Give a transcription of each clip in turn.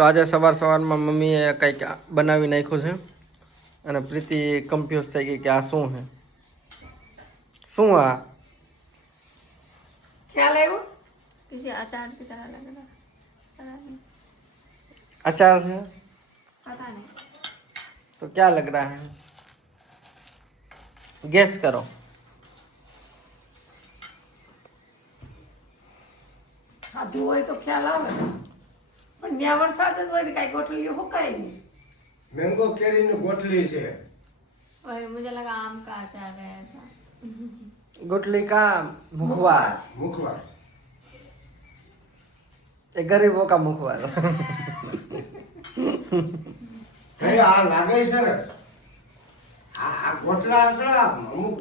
તો આજે સવારમાં મમ્મીએ કંઈક બનાવી નાખ્યું છે અને પ્રીતિ કન્ફ્યુઝ થઈ ગઈ કે આ શું છે, શું આ ખ્યાલ આવ્યો? किसी अचार की तरह लग रहा पता नहीं अचार है? पता नहीं तो क्या लग रहा है, गैस करो। ખાધું હોય તો ખ્યાલ આવે પણ ન્યા વરસાદ જ હોય તો કાંઈ ગોઠલીઓ હુકાય નહીં. મેંગો કેરીની ગોટલી છે. वही मुझे लगा आम का अचार है ऐसा गुटली का मुखवास, મુખવાસ. ये गरीबों का मुखवास। હે આ લાગે સરસ. આ ગોટલા અસળા અમુક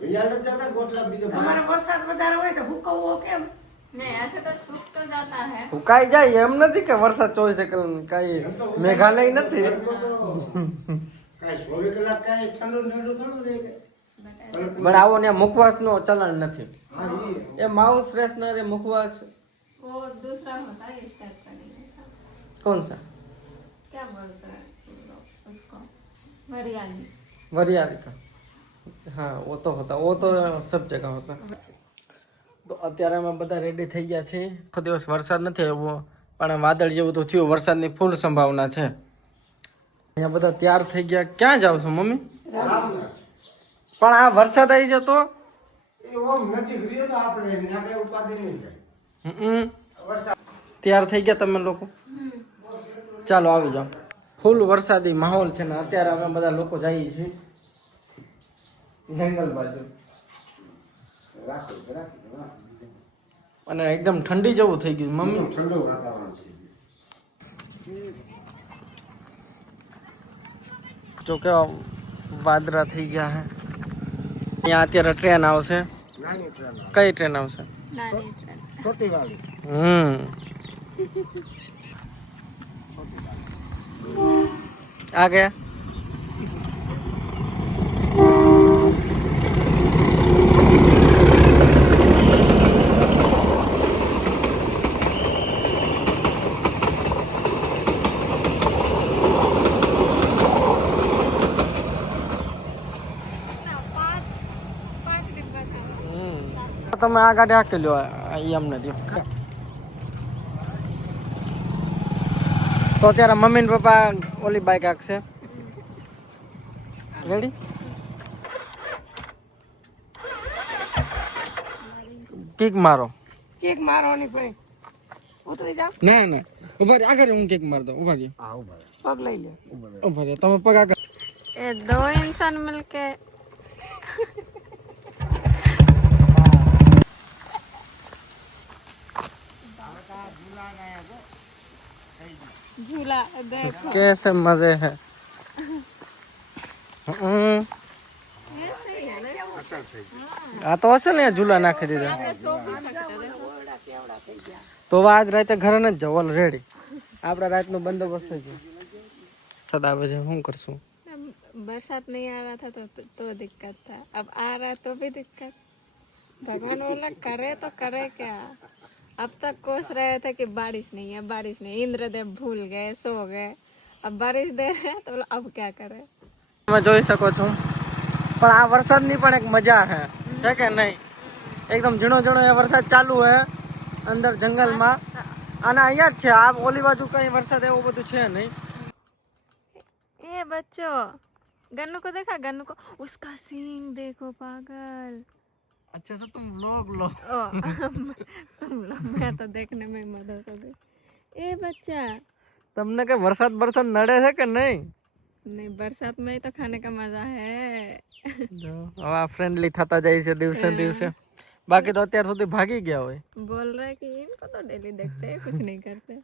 વિયાડ જતા ગોટલા બીજો તમારે વરસાદ વધારે હોય તો હુકવવો કેમ? नहीं ऐसे तो सूख तो जाता है હુકાઈ જાય એમ નથી કે વરસાદ 24 કલાક કઈ મેઘાલય નથી। કાંઈ 24 કલાક કાંઈ ઠંડુ ઠંડુ થોડું રહે કે. પણ આવો ને મુખવાસ નો ચલણ નથી, હા ઈ એ માઉથ ફ્રેશનર એ मुखवास वो दूसरा होता है इस टाइप का नहीं होता कौन सा, क्या बोलते हैं तुम लोग उसको हरियाली वरियाली का, हाँ वो तो होता, वो तो सब जगह होता। તો અત્યારે અમે બધા રેડી થઈ ગયા છીએ। આખો દિવસ વરસાદ નથી આવ્યો પણ વાદળ જેવું તો થયું, વરસાદની ફૂલ સંભાવના છે। અહીંયા બધા તૈયાર થઈ ગયા, ક્યાં જાવ છો મમ્મી? રામનાથ. પણ આ વરસાદ આવી જતો એ ઓમ નજીક રહ્યો તો આપણે ત્યાં કાંઈ ઉપાધિ નહીં થાય. વરસાદ તૈયાર થઈ ગયા તમે લોકો? ચાલો આવી જાઓ, ફૂલ વરસાદી માહોલ છે ને અત્યારે અમે બધા લોકો જઈએ છીએ જંગલ બાજુ રાખો રાખો. અને એકદમ ઠંડી જેવું થઈ ગયું મમ્મી। ઠંડુ વાતાવરણ છે. જો કે વાદળા થઈ ગયા છે। અહીંયા અત્યારે ટ્રેન આવશે, નાની ટ્રેન કઈ ટ્રેન આવશે? नानी ट्रेन છોટી વાળી. आ गया। તમે આ ગાડી હાકી લ્યો, અમને દો। તો અત્યારે મમ્મી ને પપ્પા ઓલી બાઈક હાકશે, રેડી? કિક મારો। કેક મારવાની ભાઈ ઉતરી જાવ, ના ના ઉભા રહે, આગળ હું કિક માર દઉં, ઉભા રહે, હા ઉભા રહે. પગ લઈ લે. ઉભા રહે, તમે પગ આગળ। ये दो इंसान मिलके झूला देखो कैसे मजे है। ये सही है ना આ તો હશે ને ઝૂલા નાખી દીધા सो भी सकते हैं તો આજ રાતે ઘરે ન જાવ, રેડી આપડા રાતનો બંદોબસ્ત થઈ ગયો। સદા બજે શું કરશું? बरसात नहीं आ रहा था तो दिक्कत था, अब आ रहा है तो भी दिक्कत। भगवान बोला करे तो करे क्या, अब तक कोस रहे थे कि बारिश नहीं है बारिश नहीं, इंद्रदेव भूल गए सो गए, अब बारिश दे रहे हैं तो बोला अब क्या करे। તમે જોઈ શકો છો પણ આ વરસાદની પણ એક મજા છે કે નહીં? એકદમ ઝીણો ઝીણો એ વરસાદ ચાલુ હે અંદર જંગલમાં, અને અહીંયા જ છે, આ ઓલી બાજુ કઈ વરસાદ એવું બધું છે નહીં। ए बच्चों गन्नू को देखा, गन्नू को उसका सींग देखो पागल। अच्छा से तुम लोग लो। ओ तुम लोग, मैं तो देखने में मदद हो गई। ए बच्चा તમને કે વરસાદ બરસાદ નડે છે કે નહીં? नहीं, बरसात में ही तो खाने का मजा है। જો હવે ફ્રેન્ડલી થતા જાય છે દિવસે દિવસે, બાકી તો અત્યાર સુધી ભાગી ગયા હોય। बोल रहा है कि इनको तो डेली देखते हैं कुछ नहीं करते।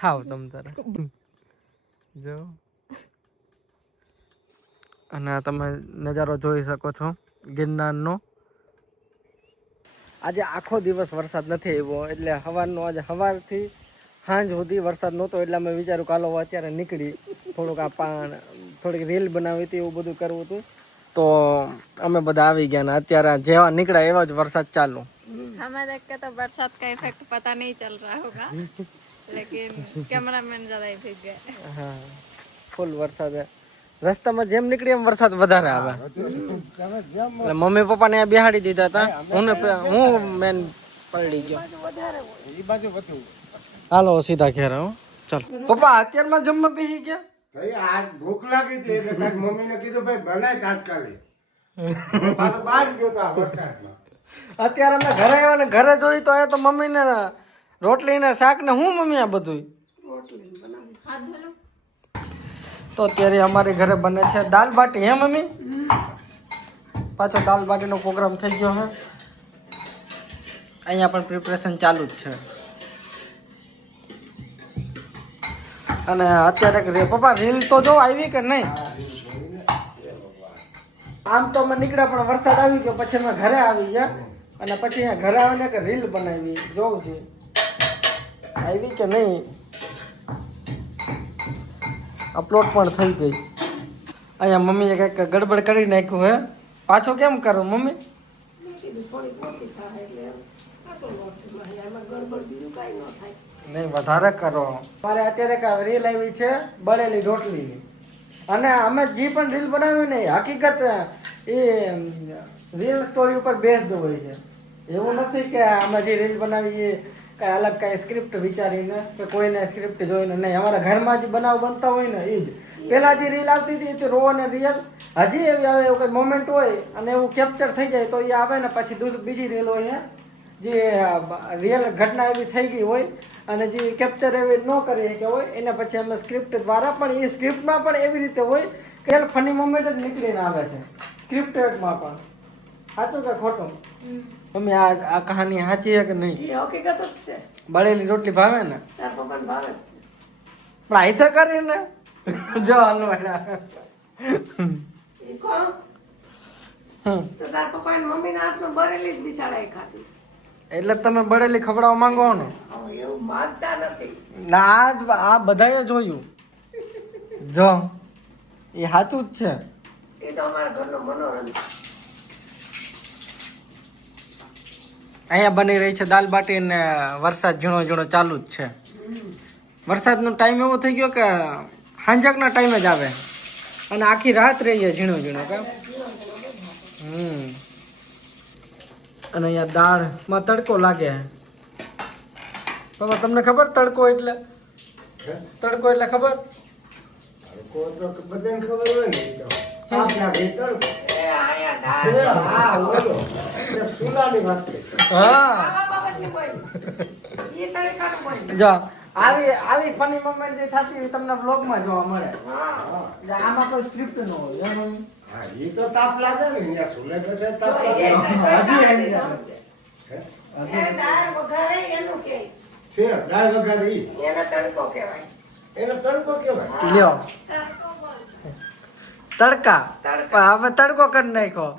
ખાઓ તમ તારે જો। અને આ તમે નજારો જોઈ શકો છો ગિરનારનો। આજે આખો દિવસ વરસાદ નથી આવ્યો, એટલે સવારનો આજે સવારથી સાંજ સુધી વરસાદ નહોતો, એટલે અમે વિચાર્યું કાલો અત્યારે નીકળી થોડુંક આ થોડીક રીલ બનાવી હતી, એવું બધું કરવું હતું, તો અમે બધા આવી ગયા ને અત્યારે જેવા નીકળ્યા એવા જ વરસાદ ચાલુ। हमें देख के तो बरसात का इफेक्ट पता नहीं चल रहा होगा। लेकिन कैमरामैन ज्यादा ही भीग गए। હા ફૂલ વરસાદ હે. રસ્તામાં જેમ નીકળી એમ વરસાદ વધારે આવે. એટલે મમ્મી પપ્પા ને બેહાડી દીધા હતા. હું મેન પલડી ગયો. હાલો સીધા ઘેર હો. ચાલો પપ્પા અત્યારમાં જમવા બેસી ગયા. ભાઈ આજ ભૂખ લાગી હતી એટલે તારી મમ્મીને કીધું ભાઈ બનાય તાત્કાલિક. હું પાછો બહાર ગયો તો આ વરસાદમાં. અત્યારે અમે ઘરે આવ્યા ને ઘરે જોઈ તો એ તો મમ્મી ને રોટલી ને શાક ને હું મમ્મી આ બધું. हाथ धो लो। તો અત્યારે અમારી ઘરે બને છે દાલ બાટી. હે મમ્મી પાછો દાલ બાટીનો પ્રોગ્રામ થઈ ગયો હે. અહીંયા પણ પ્રિપરેશન ચાલુ જ છે. અને અત્યારે પપ્પા રીલ તો જો આવી કે નહીં? આમ તો અમે નીકળ્યા પણ વરસાદ આવી ગયો પછી અમે ઘરે આવી ગયા અને પછી અહીંયા ઘરે આવીને કે રીલ બનાવી જોઉં છે આવી કે નહીં. અપલોડ પણ થઈ ગઈ. અહીંયા મમ્મીએ કંઈક ગડબડ કરી નાખ્યું હે. પાછો કેમ કરો મમ્મી? નહીં વધારે કરો. મારે અત્યારે રીલ આવી છે બળેલી રોટલીની. અને અમે જે પણ રીલ બનાવી ને હકીકત એ રિયલ સ્ટોરી ઉપર બેઝડ હોય છે. એવું નથી કે અમે જે રીલ બનાવીએ કાંઈ અલગ કાંઈ સ્ક્રિપ્ટ વિચારીને કે કોઈને સ્ક્રિપ્ટ જોઈને નહીં. અમારા ઘરમાં જે બનાવ બનતા હોય ને એ જ. પહેલાં જે રીલ આવતી હતી તે રો અને રિયલ હજી એવી આવે એવું કંઈ મોમેન્ટ હોય અને એવું કેપ્ચર થઈ જાય તો એ આવે ને પછી બીજી રીલ હોય જે રિયલ ઘટના એવી થઈ ગઈ હોય અને જે કેપ્ચર એવી ન કરી શકે હોય એને પછી અમે સ્ક્રિપ્ટ દ્વારા પણ એ સ્ક્રિપ્ટમાં પણ એવી રીતે હોય કે ફની મોમેન્ટ જ નીકળીને આવે છે સ્ક્રિપ્ટેડમાં પણ. સાચું કે ખોટું મમ્મી? આ કહાની સાચી છે કે નહીં? એ હકીકત જ છે. બળેલી રોટલી ભાવે ને? તાર પપ્પાને ભાવે જ છે. પણ આઈથા કરીને જો હલવાડા. એ કોણ? તો તાર પપ્પાને મમ્મીના હાથમાં બરેલી જ બિસાડાએ ખાધી. એટલે તમે બળેલી ખવડાવવા માંગો ને? હવે એવું માનતા નથી. ના આ બધાએ જોયું. જો એ સાચું જ છે. એ તો અમારા ઘરનો મનોરંજન. અહીંયા બની રહી છે દાલ બાટી ને વરસાદ ઝીણો ઝીણો ચાલુ જ છે. વરસાદનો ટાઈમ એવો થઈ ગયો કે સાંજકના ટાઈમે જ આવે અને આખી રાત રહી જાય ઝીણો ઝીણો કામ. અને અહીંયા દાળમાં તડકો લાગે. બાબા તમને ખબર તડકો એટલે? તડકો એટલે ખબર? બધાને ખબર હોય ને એ તો. તાપ લાગે તડકો. એ આયા ડાળ. હા બોલો. સુલાની વાત છે. હા આવા બાબતની કોઈ. એ તરીકાનું કોઈ. જો આવી ફની મોમેન્ટ જે થતી હોય તમને વ્લોગમાં જોવા મળે. હા. એટલે આમાં કોઈ સ્ક્રિપ્ટ ન હોય. એમ મમ્મી? હા એ તો તાપ લાગે ને અહીંયા સુલે બેઠે તાપ તો એ લાગે. હજી આવી જાય. એ દાળ વઘારે એનું કે છે દાળ વઘારી એને તડકો કહેવાય. એનો તડકો કેવાય. લ્યો તડકા. પણ હવે તડકો કરી નાખ્યો.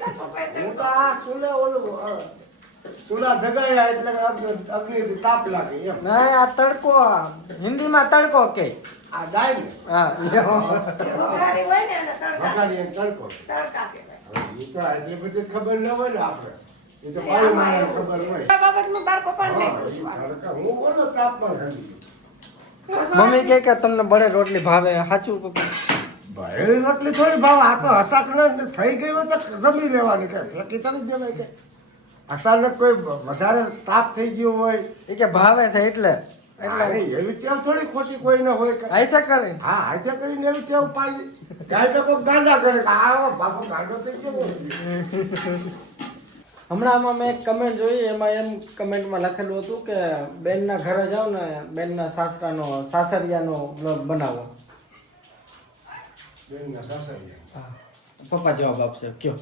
તાર પપ્પાએ હું તો આ સુલે ઓલું સુલા જગાયા એટલે અગ્નિ તાપ લાગે એમ. ના આ તડકો હિન્દીમાં તડકો કે. આ દાળ ને હા લ્યો. વઘારી હોય ને એને તડકા વઘારી એને તડકો. તડકા કહેવાય. હવે એ તો આજે બધી ખબર ન હોય ને આપણે. એ તો બાયું માણસને ખબર હોય. આ બાબતનું તાર પપ્પાને હા, નહીં એ પૂછવાનું. તડકા હું બોલો તાપમાં ખાલી. મમ્મી કહે કે તમને બળે રોટલી ભાવે. સાચું પપ્પા? ભરેલી રોટલી થોડી ભાવ આ તો હસાક થઈ ગઈ હોય તો જમી લેવાની કે ફેંકી તરી દેવાય કે અચાનક કોઈ વધારે તાપ થઈ ગયો હોય એ કે ભાવે છે એટલે એટલે એવી ટેવ થોડી ખોટી કોઈ ન હોય કે આઈ છે કરે. હા હાથે કરીને એવી ટેવ પાડી ગાય તો કોઈ ગાંડા કરે કે આ બાપુ ગાંડો થઈ ગયો હમણાં આમાં મેં એક કમેન્ટ જોઈ એમાં એમ કમેન્ટમાં લખેલું હતું કે બેનના ઘરે જાઓ ને બેનના સાસરિયાનો બ્લોગ બનાવો. બેનના સાસરિયા પપ્પા જવાબ આપશે કયો?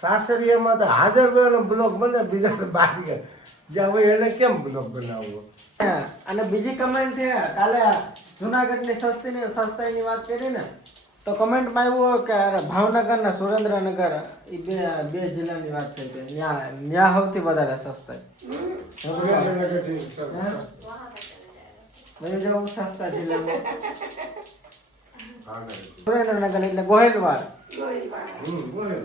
સાસરિયામાં તો હાજર વેલો બ્લોગ બને બીજા તો બહાર ગયા જ્યાં હોય એને કેમ બ્લોગ બનાવવો. અને બીજી કમેન્ટ છે કાલે જુનાગઢની સસ્તાઈની વાત કરી ને તો કમેન્ટમાં એવું કે ભાવનગર ને સુરેન્દ્રનગર એ બે જિલ્લાની વાત થઈ કે ત્યાં સૌથી વધારે સસ્તાઈ. જવું સસ્તા જિલ્લામાં સુરેન્દ્રનગર એટલે ગોહિલવાડ. બોલે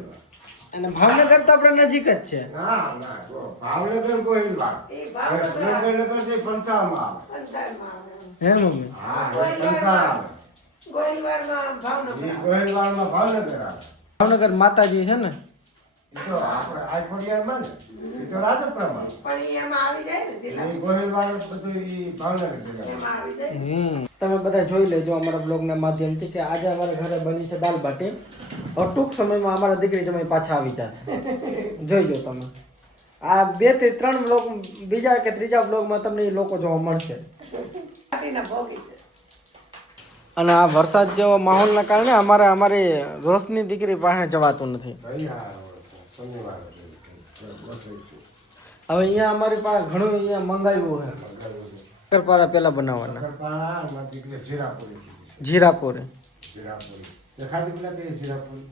અને ભાવનગર તો આપણે નજીક જ છે. ના ના જો ભાવનગર ગોહિલવાડ એ ભાવનગર સુરેન્દ્રનગર છે પંચાળમાં આવે. પંચાળમાં આવે. હે મમ્મી? હા એ પંચાળ આવે. ગોહિલવાડમાં ભાવનગર એ આવે. ગોહિલવાડમાં ભાવનગર આવે. ભાવનગર માતાજી છે ને? એ તો આપણે આઈફોનિયામાં ને એ તો રાજપરામાં. પણ ઈ એમાં આવી જાય ને જિલ્લા. એ ગોહિલવાડ બધું એ ભાવનગર જિલ્લા. એમાં આવી જાય. તમે બધા જોઈ લેજો અમારા બ્લોગના માધ્યમથી કે આજે અમારા ઘરે બની છે દાલ બાટી. હવે ટૂંક સમયમાં અમારા દીકરી જમાઈ પાછા આવી જશે. જોઈજો તમે. આ 2 થી 3 બ્લોગ બીજા કે ત્રીજા બ્લોગમાં તમને એ લોકો જોવા મળશે. પાટીના ભોગી છે. અને આ વરસાદ જેવા માહોલના કારણે અમારી રોશની દીકરી પાસે જવાતું નથી. ભાઈ હા શનિવારે હવે અહીંયા અમારી પાસે ઘણું અહીંયા મંગાવ્યું છે. શક્કરપારા પેલા બનાવવાના. શક્કરપારા અને દીકરી જીરાપુરી. જીરાપુરી. જીરાપુરી દેખાતી પેલા કે જીરાપુરી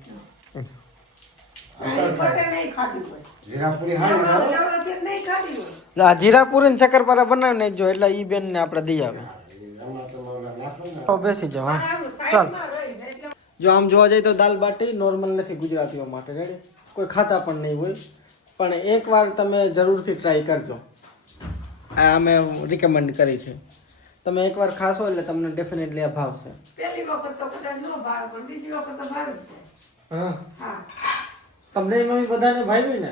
ઈ પટે નહીં ખાધી હોય. જીરાપુરી હારી એમાં આવે. નવરાત્રી નહીં ખાધી હોય. એટલે આ જીરાપુરી ને શક્કરપારા બનાવી નાખજો એટલે ઈ બેન ને આપણે દઈ આવે. એમાં તો નાખો ને. તો બેસી જાઓ. હા આમ ચાલ. સાઈડમાં રહી જાય એટલે જો આમ જોવા જઈએ તો દાલ બાટી નોર્મલ નથી ગુજરાતીઓ માટે. રેડી? કોઈ ખાતા પણ નહીં હોય, પણ એકવાર તમે જરૂરથી ટ્રાય કરજો. આ અમે રિકમેન્ડ કરી છે. તમે એકવાર ખાશો એટલે તમને ડેફિનેટલી આ ભાવશે. પહેલી વખત તો કદાચ ન ભાવે પણ બીજી વખત તો ભાવે જ છે. હા, હા. તમને મમ્મી બધાને ભાવ્યું ને?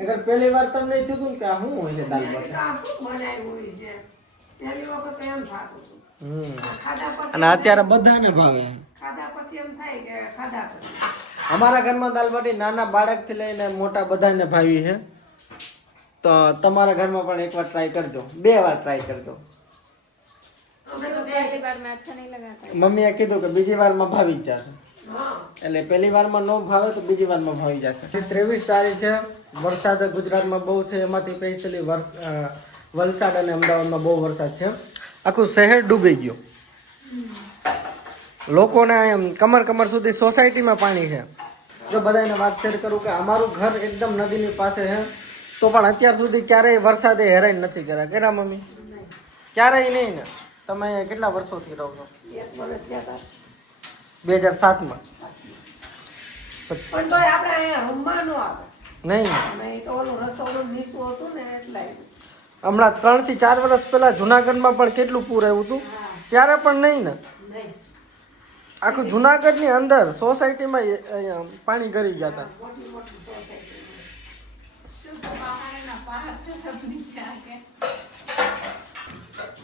અગર પહેલી વાર તમને થયું હતું કે આ શું હોય છે દાલ બાટી? આ શું બનાવ્યું હોય છે? પહેલી વખત તો એમ થાતું હતું. હમ. ખાધા પછી અને અત્યારે બધાને ભાવે. ખાધા પછી એમ થાય કે ખાધા પછી. અમારા ઘરમાં દાલ બાટી નાના બાળકથી લઈને મોટા બધાને ભાવી છે. તો તમારા ઘરમાં પણ એકવાર ટ્રાય કરજો, 2 વાર ટ્રાય કરજો. અમે તો पहली बार में अच्छा नहीं लगा था. મમ્મીએ કીધું કે બીજી વારમાં ભાવી જ જશે. હા. એટલે પહેલી વારમાં ન ભાવે તો બીજી વારમાં ભાવી જશે. 23 તારીખે વરસાદ ગુજરાતમાં બહુ છે. એમાંથી સ્પેશિયલી વલસાડ અને અમદાવાદમાં બહુ વરસાદ છે. આખું શહેર ડૂબી ગયું. લોકોને એમ કમર સુધી સોસાયટીમાં પાણી છે. જો બધાને વાત શેર કરું કે અમારું ઘર એકદમ નદીની પાસે છે, તો પણ અત્યાર સુધી ક્યારેય વરસાદે હેરાન નથી કર્યા. કર્યા મમ્મી? ક્યારેય નહીં ને? તમે અહીંયા કેટલા વર્ષોથી રહો છો? એક વર્ષ થયા હતા. 2007માં? પણ તોય આપણે અહીંયા રમવા ન આવે. નહીં. નહીં તો ઓલું રસોડું નીચું હતું ને એટલે હમણાં 3 થી 4 વર્ષ પહેલા જુનાગઢમાં પણ કેટલું પૂર આવ્યું હતું, ત્યારે પણ નહીં ને? નહીં. આખું જુનાગઢની અંદર સોસાયટીમાં અહીંયા પાણી ગરી ગયા હતા. મોટી મોટી સોસાયટી.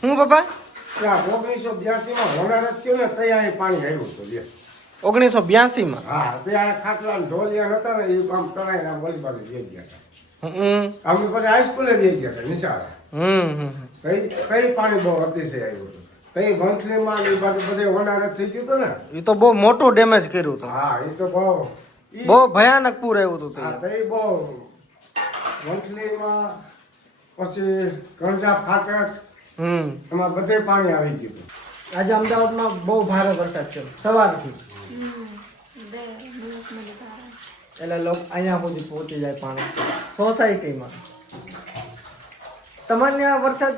હું બાપા ત્યાં 1982માં હોનારત થયો ને ત્યાં પાણી આવ્યું હતું જે. 1982માં? હા ત્યાં ખાટલા ને ઢોલિયા હતા ને એ આમ તણાઈને આમ વળી બાજુ જઈ ગયા હતા. હમ અમે પછી હાઈસ્કૂલે જઈ ગયા હતા નિશાળે. હમ. કઈ પાણી બહુ અતિશય આવ્યું હતું. તઈ વંથલીમાં ને એ બાજુ બધે હોનારત થઈ ગયું હતું ને. એ તો બહુ મોટું ડેમેજ કર્યું હતું. હા એ તો બહુ બહુ ભયાનક પૂર આવ્યું હતું હા તે. તઈ બહુ વંથલીમાં પછી કરજા ફાટક એમાં બધે પાણી આવી ગયું હતું. આજે અમદાવાદમાં બહુ ભારે વરસાદ છે સવારથી. 2 मिनट में दिखा रहा है. એટલે લોકો અહીંયા સુધી પહોંચી જાય પાણી સોસાયટીમાં. તમારે ત્યાં વરસાદ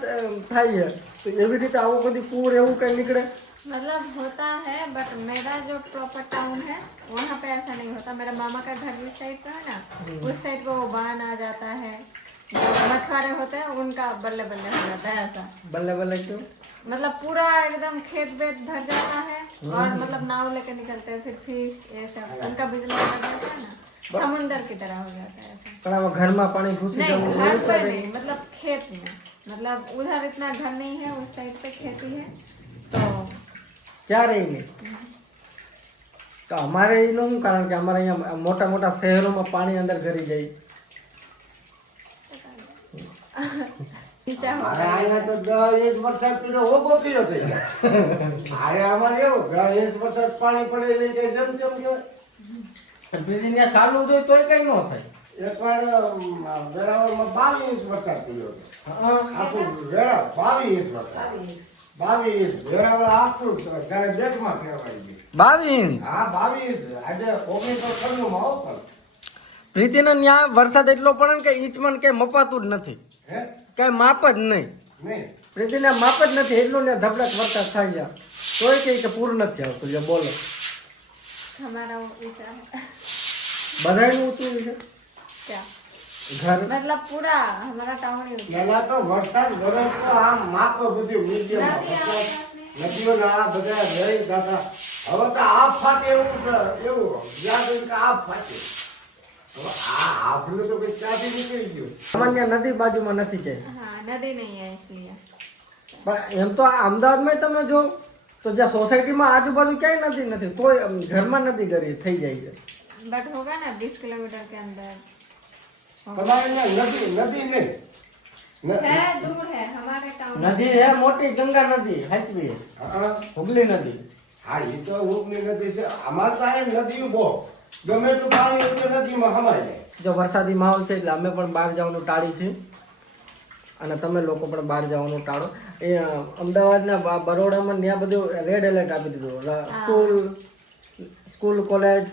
થાય છે તો એવી રીતે આવું બધી પૂર એવું કઈ નીકળે? मतलब होता है बट मेरा जो प्रॉपर टाउन है वहाँ पे ऐसा नहीं होता. मेरा मामा का घर इस साइड का है ना, उस साइड को बाढ़ आ जाता है. जो मछुआरे होते हैं उनका बल्ले बल्ले हो जाता है ऐसा. बल्ले बल्ले क्यों? मतलब पूरा एकदम खेत वेत भर जाता है और मतलब नाव लेके निकलते हैं फिर फिश ये सब उनका बिजनेस लग जाता है ना, समुंदर की तरह हो जाता है ऐसा. પણ આમાં ઘરમાં પાણી ઘૂસી नहीं જવું घर એવું पे કરે? नहीं, मतलब खेत में. मतलब उधर इतना घर नहीं है, उस साइड पे खेती है तो ક્યારે નહીં? તો અમારે એનું શું કારણ કે અમારે અહીંયા મોટા મોટા શહેરોમાં પાણી અંદર ઘરી જાય. नीचा हो અરે અહીંયા તો 10 ઇંચ વરસાદ પીડો ઓગો પીડો થઈ ગયા. અરે અમારે એવું 10 ઇંચ વરસાદ પાણી પડે એટલે કે જેમ તેમ કહેવાય. બીજી ત્યાં ચાલુ જોઈએ તોય કઈ ન થાય. એકવાર વેરાવળમાં 22 ઇંચ વરસાદ પડ્યો હતો. હા. આખું વેરા 22 ઇંચ વરસાદ. 22 ઇંચ વેરાવળ આખું ત્યારે બેટમાં ફેરવાઈ ગયું. 22 ઇંચ. હા 22 ઇંચ. આજે 1996 માં આવો પણ પ્રીતિનો ત્યાં વરસાદ એટલો પડે ને કે ઈંચમાં કે મપાતું જ નથી, હે કઈ માપ જ નહીં. નહીં પ્રીતિના માપ જ નથી, એટલું ને ધબલક વરસાદ થાય છે તોય કે પૂર નથી આવતું. જો બોલો. हमारा वो विचार है. બધાયનું ઊંચું છે क्या ઘર मतलब पूरा हमारा टाउन ही होता પહેલા તો વરસાદ વરસ તો આમ માપો બધું મીડિયમ નદીઓ નાળા બધા રહી જતા. હવે તો આપ ફાટે એવું જ્યાં જોયું કે આપ ફાટે. હવે આ હાથનું તો કઈ ક્યાંથી નીકળી ગયું. સામાન્ય નદી બાજુમાં નથી છે हाँ नदी नहीं है इसलिए પણ એમ તો આ અમદાવાદમાં તમે જો તો જ્યાં સોસાયટીમાં આજુબાજુ ક્યાંય નદી નથી કોઈ ઘરમાં નદી કરી થઈ જાય છે बट होगा ना 20 किलोमीटर के अंदर તમારે ત્યાં નદી નહીં है दूर है हमारे टाउन નદી હે મોટી ગંગા નદી હાચવી હા હુગલી નદી હા, એ તો ઉપની નદી છે. અમારે તો અહીં નદી બહુ ગમે એટલું પાણી હોય તો નદીમાં હમાય જાય. જો વરસાદી માહોલ છે એટલે અમે પણ બહાર જવાનું ટાળી છે અને તમે લોકો પણ બહાર જવાનું ટાળો. એ અમદાવાદના બરોડામાં ત્યાં બધું રેડ એલર્ટ આપી દીધું. સ્કૂલ કોલેજ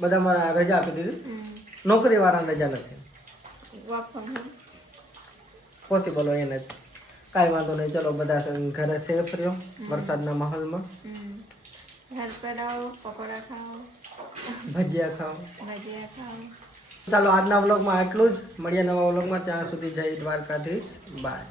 બધામાં રજા આપી દીધી. નોકરી વાળાને રજા નથી. वर्क फ्रॉम होम પોસિબલ હોય એને જ. કાંઈ વાંધો નહીં, ચલો બધા ઘરે સેફ રહ્યો વરસાદના માહોલમાં. घर पे रहो पकौड़ा खाओ ભજીયા ખાઓ. भजिया खाओ ચાલો આજના વ્લોગમાં આટલું જ. મળીએ નવા વ્લોગમાં. ત્યાં સુધી જય દ્વારકાધીશ. બાય.